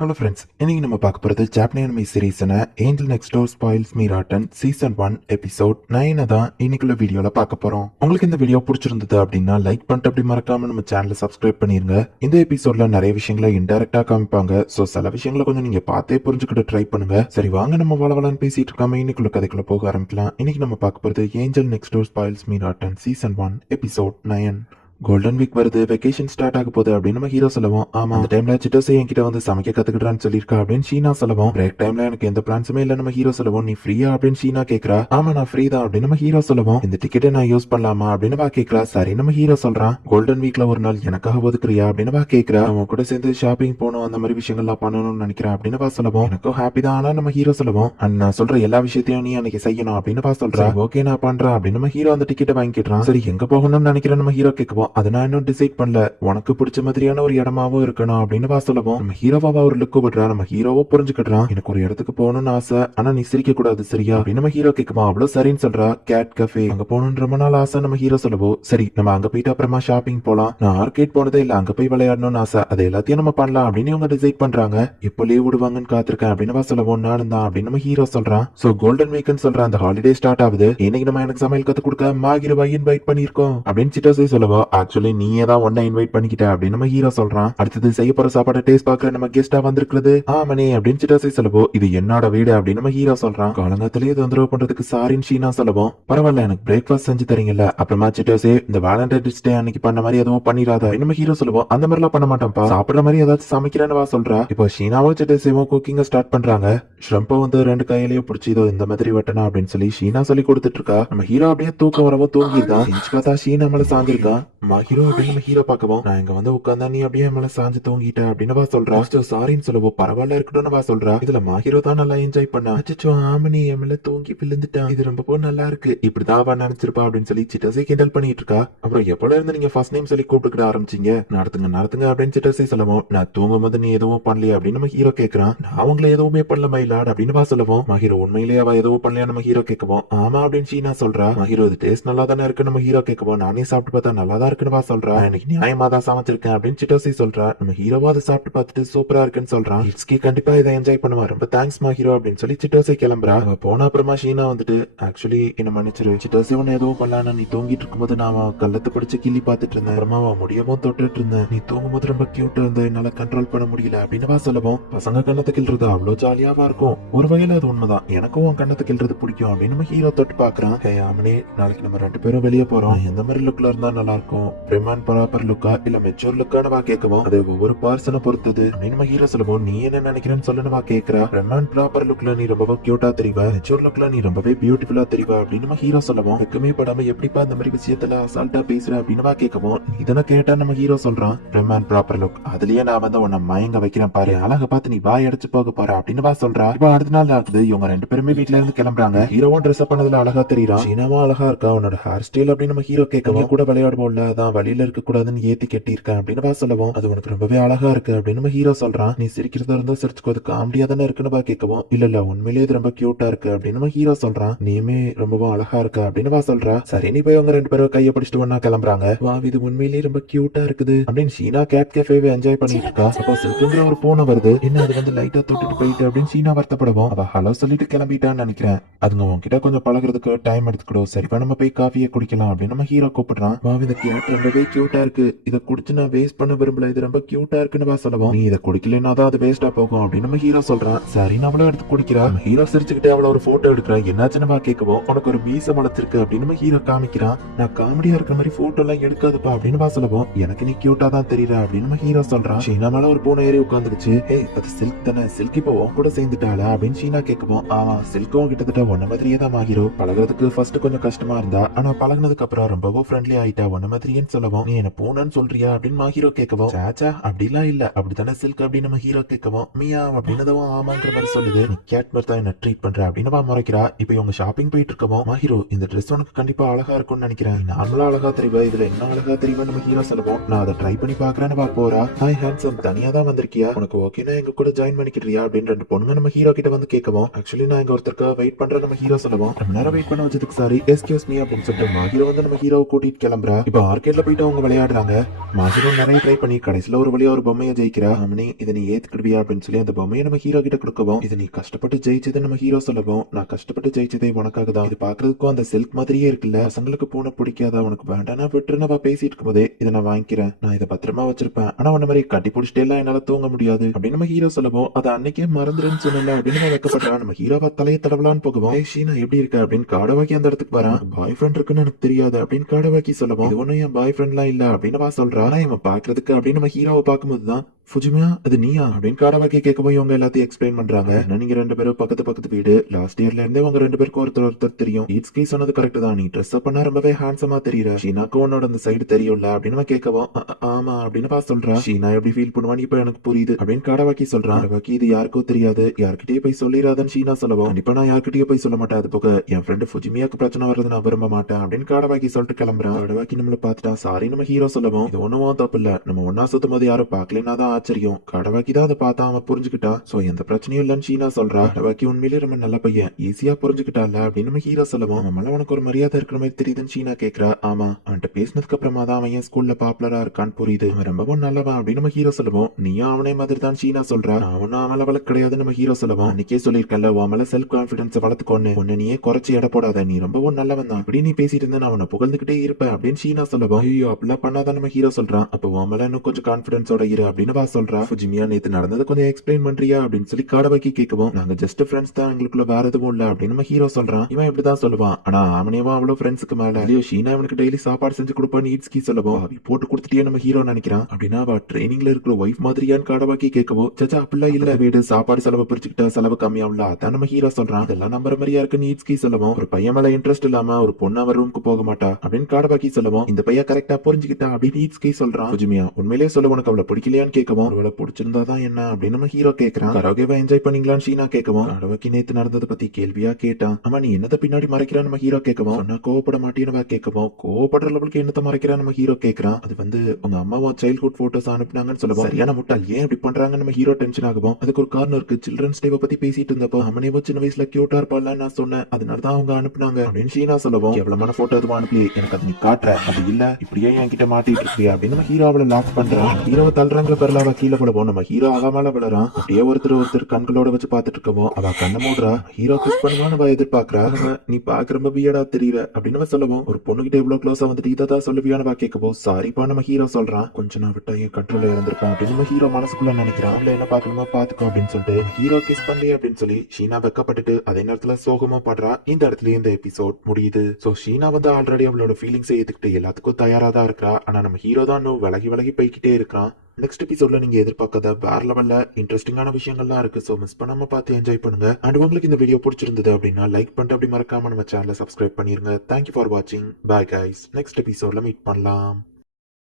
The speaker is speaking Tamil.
ஹலோ ஃப்ரெண்ட்ஸ், இன்னைக்கு நம்ம பார்க்க போகிறது ஜாப்பனீஸ் அனிமி சீரீஸான angel next door spoils me rotten season 1 episode 9 தான் இன்னைக்குள்ள வீடியோவில் பார்க்க போகிறோம். உங்களுக்கு இந்த வீடியோ பிடிச்சிருந்தது அப்படின்னா லைக் பண்ணிட்டு அப்படி மறக்காம நம்ம சேனலை சப்ஸ்கிரைப் பண்ணிருங்க. இந்த எபிசோட்ல நிறைய விஷயங்களை இன்டெரக்டா காமிப்பாங்க. ஸோ சில விஷயங்களை கொஞ்சம் நீங்க பார்த்தே புரிஞ்சுக்கிட்டு ட்ரை பண்ணுங்க. சரி வாங்க நம்ம வளவலன்னு பேசிட்டு இருக்காம இன்னைக்குள்ள கதைக்குள்ள போக ஆரம்பிக்கலாம். இன்னைக்கு நம்ம பார்க்க போகிறது angel next door spoils me rotten season 1 episode 9. Golden week வருது, வெக்கேஷன் ஸ்டார்ட் ஆக போகுது அப்படின்னு நம்ம ஹீரோ சொல்லுவோம். ஆமா, அந்த டைம்ல சிட்டோசே என்கிட்ட வந்து சமைக்க கத்துக்கிட்டான்னு சொல்லியிருக்கா அப்படின்னு ஷீனா சொல்லுவோம். பிரேக் டைம்ல எனக்கு எந்த பிளான்ஸுமே இல்ல நம்ம ஹீரோ சொல்லுவோம். நீ ஃப்ரீயா அப்படின்னு ஷீனா கேக்குறா. ஆமா நான் ஃப்ரீ தான் அப்படின்னு நம்ம ஹீரோ சொல்லுவோம். இந்த டிக்கெட்டை நான் யூஸ் பண்ணலாமா அப்படின்னு வா கேக்குறா. சரி நம்ம ஹீரோ சொல்றான். கோல்டன் வீக்ல ஒரு நாள் எனக்காக ஒதுக்குறியா அப்படின்னு வா கேக்குறா. அவன் கூட சேர்ந்து ஷாப்பிங் போகணும், அந்த மாதிரி விஷயங்கள்லாம் பண்ணணும்னு நினைக்கிறேன் அப்படின்னு வா சொல்லுவோம். எனக்கும் ஹாப்பி தான், ஆனா நம்ம ஹீரோ சொல்லுவோம் அண்ட் நான் சொல்ற எல்லா விஷயத்தையும் நீ அன்னைக்கு செய்யணும் அப்படின்னு வா சொல்றா. ஓகே நான் பண்றேன் அப்படின்னு நம்ம ஹீரோ அந்த டிக்கெட்டை வாங்கிக்கிறான். சரி எங்க போகணும்னு நினைக்கிறேன் நம்ம ஹீரோ கேட்குவோம். அதை நான் இன்னும் டிசைட் பண்ணல, உனக்கு பிடிச்ச மாதிரியான ஒரு இடமாவும் இருக்கணும் அப்படின்னு வா சொல்லுவோம். நம்ம ஹீரோவா ஒரு லுக் விடுறா. நம்ம ஹீரோவோ புரிஞ்சுக்கிட்டான். எனக்கு ஒரு இடத்துக்கு போகணும்னு ஆசை, ஆனா நீ சிரிக்க கூடாது சரியா அப்படின்னு நம்ம ஹீரோ கேட்குவோம். அவ்வளவு சரின்னு சொல்றா. கேட் கஃபே அங்க போகணும்னு ரொம்ப நாள் ஆசை நம்ம ஹீரோ சொல்லுவோம். சரி நம்ம அங்க போயிட்டு அப்புறமா ஷாப்பிங் போலாம். நான் ஆர்கேட் போனதே இல்ல, அங்க போய் விளையாடணும்னு ஆசை, அது எல்லாத்தையும் நம்ம பண்ணலாம் அப்படின்னு இவங்க டிசைட் பண்றாங்க. எப்போ லீவ் விடுவாங்கன்னு காத்திருக்கேன் அப்படின்னு வா சொல்லுவோம். நானும் தான் அப்படின்னு நம்ம ஹீரோ சொல்றான். சோ கோல்டன் வீக்னு சொல்றான். அந்த ஹாலிடே ஸ்டார்ட் ஆகுது. இன்னைக்கு நம்ம எனக்கு சமையல் கத்து கொடுக்க மாகிரவா இன்வைட் பண்ணிருக்கோம் அப்படின்னு சிட்டோசே சொல்லுவோம். ஆக்சுவலி நீயே தான் ஒன்ன இன்வைட் பண்ணிக்கிட்ட அப்படின்னு நம்ம ஹீரோ சொல்றான். அடுத்தது செய்ய போற சாப்பாடு டேஸ்ட் பாக்குற நம்ம கெஸ்டா வந்திருக்கிறது ஆமனே அப்படின்னு சிட்டோசே சொல்லுவோம். இது என்னோட வீடு அப்படின்னு நம்ம ஹீரோ சொல்றான். காலங்காத்திலேயே தொந்தரவு பண்றதுக்கு சாரின்னு ஷீனா சொல்லுவோம். பரவாயில்ல எனக்கு பிரேக்ஃபாஸ்ட் செஞ்சு தரீங்கல்ல. அப்புறமா சிட்டோசே இந்த வேலண்டைன்ஸ் டே அன்னைக்கு பண்ண மாதிரி எதுவும் பண்ணிடாத நம்ம ஹீரோ சொல்லுவோம். அந்த மாதிரி எல்லாம் பண்ண மாட்டோம்ப்பா, சாப்பிடுற மாதிரி ஏதாச்சும் சமைக்கிறேன்னு வா சொல்றா. இப்போ ஷீனாவும் சிட்டோசேவும் குக்கிங்க ஸ்டார்ட் பண்றாங்க. ஷ்ரம்போ வந்து ரெண்டு கையிலயும் பிடிச்சி இதோ இந்த மாதிரி வெட்டனா அப்படின்னு சொல்லி ஷீனா சொல்லி கொடுத்துட்டு இருக்கா. நம்ம ஹீரோ அப்படியே தூக்கம் வரவோ தூங்கிருக்கான். செஞ்சு பார்த்தா ஷீனா மேல சாஞ்சிருக்கான். ஹீரோ அப்படின்னு நம்ம ஹீரோ பார்க்கவும் நான் இங்க வந்து உட்காந்தா நீ அப்படியே மேல சாஞ்சு தூங்கிட்ட அப்படின்னு வா சொல்றா. சாரின்னு சொல்லுவோம். பரவாயில்ல இருக்கட்டும்னு வா சொல்றா. இதுல மாஹீரோ தான் நல்லா என்ஜாய் பண்ணா. அச்சோ ஆமனி என் மேல தூங்கி விழுந்துட்டான், இது ரொம்ப நல்லா இருக்கு, இப்படிதான் அவ நினைச்சிருப்பா அப்படின்னு சொல்லி சிட்டோசே கிண்டல் பண்ணிட்டு இருக்கா. அப்புறம் எப்போல இருந்து நீங்க ஃபர்ஸ்ட் நேம் சொல்லி கூப்பிட்டுக்கிட ஆரம்பிச்சீங்க, நடத்துங்க நடத்துங்க அப்படின்னு சிட்டோசே சொல்லுவோம். நான் தூங்கும் போது நீ எதுவும் பண்ணலையா அப்படின்னு நம்ம ஹீரோ கேட்கறான். நான் அவங்களை எதுவுமே பண்ணல மயிலாட் அப்படின்னு வா சொல்லுவோம். மஹீரோ உண்மையிலேயே அவ எதுவும் பண்ணலையா நம்ம ஹீரோ கேட்கவும் ஆமா அப்படின்னு ஷீனா சொல்றா. மஹீரோ இது டேஸ்ட் நல்லா தானே இருக்கு நம்ம ஹீரோ கேட்கவும் நானே சாப்பிட்டு பார்த்தா நல்லா தான் இருக்குன்னு வா சொல்றா. எனக்கு நியாயமா தான் சமைச்சிருக்கேன் அப்படின்னு சிட்டோசே சொல்றா. நம்ம ஹீரோவா அதை சாப்பிட்டு பார்த்துட்டு சூப்பரா இருக்குன்னு சொல்றான். இட்ஸ்கி கண்டிப்பா இதை என்ஜாய் பண்ணுவா, ரொம்ப தேங்க்ஸ் மா ஹீரோ அப்படின்னு சொல்லி சிட்டோசே கிளம்புறா. அவ போன அப்புறமா ஷீனா வந்துட்டு ஆக்சுவலி என்ன மன்னிச்சிரு, சிட்டோசே உன்னை எதுவும் பண்ணலான்னு நீ தூங்கிட்டு இருக்கும்போது நான் கள்ளத்தை பிடிச்சு கிள்ளி பார்த்துட்டு இருந்தேன். அப்புறமா அவன் முடியவும் தொட்டுட்டு இருந்தேன். நீ தூங்கும் போது ரொம்ப கியூட் இருந்து என்னால கண்ட்ரோல் பண்ண முடியல அப்படின்னு வா சொல்லுவோம். பசங்க கண்ணத்தை கிள்றது அவ்வளவு ஜாலியாவா இருக்கும். ஒரு வகையில அது உண்மைதான், எனக்கும் உன் கண்ணத்தை கிள்றது பிடிக்கும் அப்படின்னு நம்ம ஹீரோ தொட்டு பாக்குறான். ஹே ஆமனே நாளைக்கு நம்ம ரெண்டு பேரும் வெளியே போறோம், எந்த மாதிரி லுக்ல இருந்தா நல்லா இருக்கும், பிரிமான் ப்ராப்பர் லுக்கா இல்ல மெச்சூர் லுக்கான வா கேட்கவும் அது ஒவ்வொரு பர்சனை பொறுத்தது அப்படின்னு நம்ம ஹீரோ சொல்லுவோம். நீ என்ன நினைக்கிறேன்னு சொல்லுன்னு வா கேக்குறா. பிரிமான் ப்ராப்பர் லுக்ல நீ ரொம்பவே கியூட்டா தெரிவா, மெச்சூர் லுக்ல நீ ரொம்பவே பியூட்டிஃபுல்லா தெரிவா அப்படின்னு நம்ம ஹீரோ சொல்லுவோம். வெக்கமே படாம எப்படிப்பா இந்த மாதிரி விஷயத்துல அசால்ட்டா பேசுற அப்படின்னு வா கேட்கவும் இதெல்லாம் கேட்டா நம்ம ஹீரோ சொல்றான். பிரிமான் ப்ராப்பர் லுக் அதுலயே நான் வந்து உன்னை மயங்க வைக்கிறேன் பாரு, அழக பார்த்து நீ வாய் அடிச்சு போக போற அப்படின்னு வா சொல்றா. இப்ப அடுத்த நாள் ஆகுது. இவங்க ரெண்டு பேருமே வீட்டுல இருந்து கிளம்புறாங்க. ஹீரோவும் ட்ரெஸ் அப் பண்ணதுல அழகா தெரியுறான். சீனாவும் அழகா இருக்கா. உன்னோட ஹேர் ஸ்டைல் அப்படின்னு நம்ம ஹீரோ கேட்கவும் கூட விளையாடுவோம்ல, அதான் வழியில இருக்க கூடாதுன்னு ஏத்தி கட்டி இருக்கேன் அப்படின்னு வா சொல்லுவோம். அது உனக்கு ரொம்பவே அழகா இருக்கு அப்படின்னு நம்ம ஹீரோ சொல்றான். நீ சிரிக்கிறதா இருந்தா சிரிச்சுக்கோ, அது காமெடியா தானே இருக்குன்னு வா கேட்கவும் இல்ல உண்மையிலேயே இது ரொம்ப கியூட்டா இருக்கு அப்படின்னு நம்ம ஹீரோ சொல்றான். நீயுமே ரொம்பவும் அழகா இருக்க அப்படின்னு வா சொல்றா. சரி நீ போய் அவங்க ரெண்டு பேரும் கையை பிடிச்சிட்டு ஒன்னா கிளம்புறாங்க. வா இது உண்மையிலேயே ரொம்ப கியூட்டா இருக்குது அப்படின்னு ஷீனா கேட் கேஃபேவை என்ஜாய் பண்ணிட்டு இருக்கா. அப்போ சில்குங்கிற ஒரு பூனை வருது. என்ன அது வந்து லைட்டா தொட்டுட்டு போயிட்டு அப்படின்னு ஷீனா வருத்தப்படுவோம். அவ ஹலோ சொல்லிட்டு கிளம்பிட்டான்னு நினைக்கிறேன், அதுங்க உன்கிட்ட கொஞ்சம் பழகிறதுக்கு டைம் எடுத்துக்கிடும், சரிப்பா நம்ம போய் காஃபியை குடிக்கலாம் அப்படின்னு நம்ம ஹீரோ கூப்பிடுறான். வா இந்த கேட் ரொம்பவே கியூட்டா இருக்கு, இதை குடிச்சு நான் வேஸ்ட் பண்ண விரும்பல, இது ரொம்ப கியூட்டா இருக்குன்னு வா சொல்லுவோம். நீ இதை குடிக்கலன்னா தான் அது வேஸ்டா போகும் அப்படின்னு நம்ம ஹீரோ சொல்றான். சரி அவளும் எடுத்து குடிக்கிறா. ஹீரோ சிரிச்சுக்கிட்டே அவள ஒரு போட்டோ எடுக்கிறா. என்னாச்சுன்னு வா கேட்கவும் உனக்கு ஒரு மீச முளைச்சிருக்கு அப்படின்னு நம்ம ஹீரோ காமிக்கிறான். நான் காமெடியா இருக்கிற மாதிரி போட்டோ எல்லாம் எடுக்காதுப்பா அப்படின்னு வா சொல்லுவோம். எனக்கு நீ கியூட்டா தான் தெரியற அப்படின்னு நம்ம ஹீரோ சொல்றான். ஷீனா மேல ஒரு பூனை ஏறி உட்காந்துருச்சு. ஹே அது சில்க் தானே, சில்க் இப்போ உன் கூட சேர்ந்துட்டாளா அப்படின்னு ஷீனா கேட்கவும் ஆமா சில்க்கும் கிட்டத்தட்ட ஒன்ன மாதிரியே தான் ஹீரோ, பழகிறதுக்கு ஃபர்ஸ்ட் கொஞ்சம் கஷ்டமா இருந்தா ஆனா பழகினதுக்கு அப்புறம் ரொம்பவும் ஃப்ரெண்ட்லி ஆயிட்டா ஒன்ன மாதிரின்னு சொல்லுவோம். நீ என்ன பூனைன்னு சொல்றியா அப்படின்னு ஹீரோ கேட்கவும் சாச்சா அப்படிலாம் இல்ல, அப்படித்தானே சில்க் அப்படின்னு நம்ம ஹீரோ கேட்கவும் மியா அப்படின்னதும் ஆமாங்கிற மாதிரி சொல்லுது. நீ கேட் மாதிரி தான் என்ன ட்ரீட் பண்ற அப்படின்னு முறைக்கிறா. இப்ப இவங்க ஷாப்பிங் போயிட்டு இருக்கவும் ஹீரோ இந்த ட்ரெஸ் உனக்கு கண்டிப்பா அழகா இருக்கும்னு நினைக்கிறேன், நார்மலா அழகா தெரிவா, இதுல என்ன அழகா தெரிவா நம்ம ஹீரோ சொல்லுவோம். நான் அதை ட்ரை பண்ணி பாக்குறேன்னு போறா. ஹாய் ஹேண்ட்ஸம் தனியா தான் வந்திருக்கியா, உனக்கு ஓகேனா எங்க கூட ஜாயின் பண்ணிக்கிறியா அப்படின்னு ரெண்டு பொண்ணுங்க நம்ம ஹீரோ கிட்ட வந்து கேட்கவும் ஆக்சுவலி நான் இங்க ஒருத்தருக்கு வெயிட் பண்றேன் நம்ம ஹீரோ சொல்லுவோம். ரொம்ப நேரம் வெயிட் பண்ண வச்சதுக்கு சாரி எஸ்கியூஸ் மீ அப்படின்னு சொல்லிட்டு ஹீரோ வந்து நம்ம ஹீரோவை கூட்டிட்டு கிளம்புறா. இப்ப ஆர்கேட்ல போயிட்டு அவங்க விளையாடுறாங்க. மாசனும் நிறைய ட்ரை பண்ணி கடைசியில ஒரு வழியா ஒரு பொம்மையை ஜெயிக்கிறா. அவனே இதை நீ ஏத்துக்கிடுவியா அப்படின்னு சொல்லி அந்த பொம்மையை நம்ம ஹீரோ கிட்ட கொடுக்கவும், இது நீ கஷ்டப்பட்டு ஜெயிச்சது நம்ம ஹீரோ சொல்லவும், நான் கஷ்டப்பட்டு ஜெயிச்சதே உனக்காக தான். இது பாக்குறதுக்கும் அந்த சில்க் மாதிரியே இருக்குல்ல, பசங்களுக்கு பூனை பிடிக்காதா, உனக்கு வேண்டானா விட்டுருன்னு பேசிட்டு இருக்கும்போதே இதை நான் வாங்கிக்கிறேன், நான் இதை பத்திரமா வச்சிருப்பேன், ஆனா உன்ன மாதிரி கட்டி பிடிச்சிட்டே எல்லாம் என்னால தூங்க முடியாது அப்படின்னு நம்ம ஹீரோ சொல்லவும், அதை அன்னைக்கே மறந்துருன்னு சொன்னல அப்படின்னு நான் வைக்கப்படுறான். நம்ம ஹீரோவா தலையை தடவலான்னு போகவும், ஷீனா எப்படி இருக்க அப்படின்னு காடவாக்கி அந்த இடத்துக்கு வரான். பாய் ஃப்ரெண்ட் இருக்குன்னு எனக்கு தெரியாது அப்படின்னு காடவாக்கி சொல்லவும், இது ஒன்னும் என் பாய் ஃப்ரெண்ட்லாம் இல்ல அப்படின்னு சொல்றா. இவன் பாக்குறதுக்கு அப்படின்னு நம்ம ஹீரோவை பார்க்கும்போதுதான், ஃபுஜிமியா அது நீயா அப்படின்னு காடவாக்கி கேட்கவும் இவங்க எல்லாத்தையும் எக்ஸ்பிளைன் பண்றாங்க. என்ன நீங்க ரெண்டு பேரும் பக்கத்து பக்கத்து வீடு, லாஸ்ட் இயர்ல இருந்தே உங்க ரெண்டு பேருக்கு ஒருத்தர் தெரியும். ஈட்ஸ்கி சொன்னது கரெக்ட் தான், நீ ட்ரெஸ் அப் பண்ணா ரொம்பவே ஹேண்ட்ஸமா தெரியற, ஷீனாக்கு உன்னோட அந்த சைடு தெரியும்ல அப்படின்னு கேட்கவும், ஆமா அப்படின்னு சொல்றா. ஷீனா எப்படி ஃபீல் பண்ணுவான்னு இப்ப எனக்கு புரியுது அப்படின்னு காடவாக்கி சொல்றான். காடவாக்கி இது யாருக்கும் தெரியாது, யார்கிட்டயே போய் சொல்லிடாதன்னு ஷீனா சொல்லவும், கண்டிப்பா நான் யார்கிட்டயே போய் சொல்ல மாட்டேன், அது போக என் ஃப்ரெண்டு ஃபுஜிமியாக்கு பிரச்சனை வர்றது நான் விரும்ப மாட்டேன் அப்படின்னு காடவாக்கி சொல்லிட்டு கிளம்புறான். காடவாக்கி நம்மள பார்த்துட்டா சாரி நம்ம ஹீரோ சொல்லவும், இது ஒண்ணும் தப்பு இல்ல, நம்ம ஒன்னா சுத்தும் போது யாரும் பாக்கலன்னா தான் ஆச்சரியம், காடவாக்கி தான் அதை பார்த்தா அவன் புரிஞ்சுக்கிட்டா, சோ எந்த பிரச்சனையும் இல்லன்னு ஷீனா சொல்றா. காடவாக்கி உண்மையிலே ரொம்ப நல்ல பையன், ஈஸியா புரிஞ்சுக்கிட்டால அப்படின்னு நம்ம ஹீரோ சொல்லவும், அவன் உனக்கு ஒரு மரியாதை இருக்கிற மாதிரி தெரியுதுன்னு ஷீனா கேக்குறா. ஆமா, அவன்கிட்ட பேசினதுக்கு அப்புறமா தான் அவன் என் ஸ்கூல்ல பாப்புலரா இருக்கான்னு புரியுது, அவன் ரொம்பவும் நல்லவன் அப்படின்னு நம்ம ஹீரோ சொல்லுவோம். நீயும் அவனே மாதிரி தான் ஷீனா சொல்றா. அவனும் அவன் லெவலுக்கு கிடையாது நம்ம ஹீரோ சொல்லுவோம். அன்னைக்கே சொல்லியிருக்கல, உன் மேல செல்ஃப் கான்பிடன்ஸ் வளர்த்துக்கோன்னு, உன்னை நீயே குறைச்சி எடை போடாத, நீ ரொம்பவும் நல்லவன் தான், அப்படி நீ பேசிட்டு இருந்த நான் அவனை புகழ்ந்துகிட்டே இருப்பேன் அப்படின்னு ஷீனா சொல்லுவோம். ஐயோ அப்படிலாம் பண்ணாதான் நம்ம ஹீரோ சொல்றான். அப்போ உன் மேல இன்னும் கொஞ்சம் கான்பிடன்ஸோட இரு அப்படின்னு சொல்றா. ஃபுஜிமியா நேத்து நடந்ததை கொஞ்சம் எக்ஸ்பிளைன் பண்றியா அப்படின்னு சொல்லி காடவாக்கி கேட்கவும், நாங்க ஜஸ்ட் ஃப்ரெண்ட்ஸ் தான், எங்களுக்குள்ள வேற எதுவும் இல்ல அப்படின்னு நம்ம ஹீரோ சொல்றான். இவன் இப்படிதான் சொல்லுவான், ஆனா அவனேவா அவ்வளவு ஃப்ரெண்ட்ஸுக்கு மேல இல்லையோ, ஷீனா அவனுக்கு டெய்லி சாப்பாடு செஞ்சு கொடுப்பான்னு ஈட்ஸ்கி சொல்லவும், அவ போட்டு கொடுத்துட்டே நம்ம ஹீரோ நினைக்கிறான். அப்படின்னா அவ ட்ரைனிங்ல இருக்கிற ஒய்ஃப் மாதிரியான்னு காடவாக்கி கேட்கவும், சச்சா அப்படிலாம் இல்ல, வீடு சாப்பாடு செலவு பிரிச்சுக்கிட்ட செலவு கம்மியாவுல, அதான் நம்ம ஹீரோ சொல்றான். இதெல்லாம் நம்புற மாதிரியா இருக்குன்னு ஈட்ஸ்கி சொல்லவும், ஒரு பையன் மேல இன்ட்ரெஸ்ட் இல்லாம ஒரு பொண்ணு அவர் ரூமுக்கு போக மாட்டா அப்படின்னு காடவாக்கி சொல்லவும், இந்த பையன் கரெக்டா புரிஞ்சுக்கிட்டா அப்படின்னு ஈட்ஸ்கி சொல்றான். ஃபுஜிமியா உண்மையிலேயே சொல்ல, உனக்கு அவளை பிடிக்கலையான்னு கேட்கவும், அவளை பிடிச்சிருந்தாதான் என்ன அப்படின்னு நம்ம ஹீரோ கேட்கறான். கரோகேவா என்ஜாய் பண்ணீங்களான்னு ஷீனா கேட்கவும், காடவாக்கி நேத்து நடந்ததை பத்தி கேள்வியா கேட்டான். ஆமா நீ என்னத்த பின்னாடி மறைக்கிறான் நம்ம ஹீரோ கேட்கவும், சொன்னா கோவப்பட மாட்டேன்னு கேட்கவும், கோவப்படுற லெவலுக்கு என்னத்த மறைக்கிறான் நம்ம ஹீரோ கேட்கறான். அது வந்து உங்க அம்மாவும் சைல்ட்ஹுட் போட்டோஸ் அனுப்பினாங்கன்னு சொல்லுவோம். சரியான முட்டாள், ஏன் இப்படி பண்றாங்க நம்ம ஹீரோ டென்ஷன் ஆகவும், அதுக்கு ஒரு காரணம் இருக்கு, சில்ட்ரன்ஸ் டேவை பத்தி பேசிட்டு இருந்தப்போ அவனேவோ சின்ன வயசுல கியூட்டா இருப்பாள் நான் சொன்னேன், அதனாலதான் அவங்க அனுப்புனாங்க அப்படின்னு ஷீனா சொல்லவும், எவ்வளவு போட்டோ எதுவும் அனுப்பி எனக்கு அது நீ காட்டுற, அது இல்ல இப்படியே என்கிட்ட மாட்டிட்டு இருக்கியா அப்படின்னு நம்ம ஹீரோ அவளை லாக் பண்றான். ஹீரோவை தள்ளுறாங்க பேர்ல அவ கீழே விழவும், நம்ம ஹீரோ ஆகாமல விழுறான். அப்படியே ஒருத்தர் கண்களோட வச்சு பாத்துட்டு இருக்கவும், அவ கண்ண மூடுறா. ஹீரோ கிஸ் பண்ணுவான்னு அவ எதிர்பார்க்கறா. நீ பாக்க ரொம்ப வியடா தெரியற அப்படின்னு சொல்லவும், ஒரு பொண்ணுகிட்ட இவ்வளவு க்ளோஸா வந்துட்டு இதான் சொல்லுவியான்னு கேட்கவும், சாரிப்பா நம்ம ஹீரோ சொல்றான். கொஞ்ச நான் விட்டா என் கண்ட்ரோல்ல இருந்திருப்பேன் அப்படின்னு நம்ம ஹீரோ மனசுக்குள்ள நினைக்கிறான். அவளை என்ன பாக்கணுமோ பாத்துக்கோ அப்படின்னு சொல்லிட்டு ஹீரோ கிஸ் பண்ணலையே அப்படின்னு சொல்லி ஷீனா வெக்கப்பட்டுட்டு அதே நேரத்துல சோகமா பாடுறா. இந்த இடத்துல இந்த எபிசோட் முடியுது. சோ ஷீனா வந்து ஆல்ரெடி அவளோட ஃபீலிங்ஸை ஏத்துக்கிட்டு எல்லாத்துக்கும் தயாரா தான் இருக்கா. ஆனா நம்ம ஹீரோ தான் இன்னும் விலகி போய்கிட்டே இருக்கான். நெக்ஸ்ட் எபிசோட்ல நீங்க எதிர்பார்க்காத வேற லெவல்ல இன்ட்ரெஸ்டிங்கான விஷயங்கள்லாம் இருக்கு. சோ மிஸ் பண்ணாம பார்த்து என்ஜாய் பண்ணுங்க. அண்ட் உங்களுக்கு இந்த வீடியோ பிடிச்சிருந்தது அப்படின்னா லைக் பண்ணிட்டு அப்படி மறக்காம நம்ம சேனலை சப்ஸ்கிரைப் பண்ணிருங்க. தேங்க்யூ ஃபார் வாட்சிங். Bye guys. நெக்ஸ்ட் எபிசோட்ல மீட் பண்ணலாம்.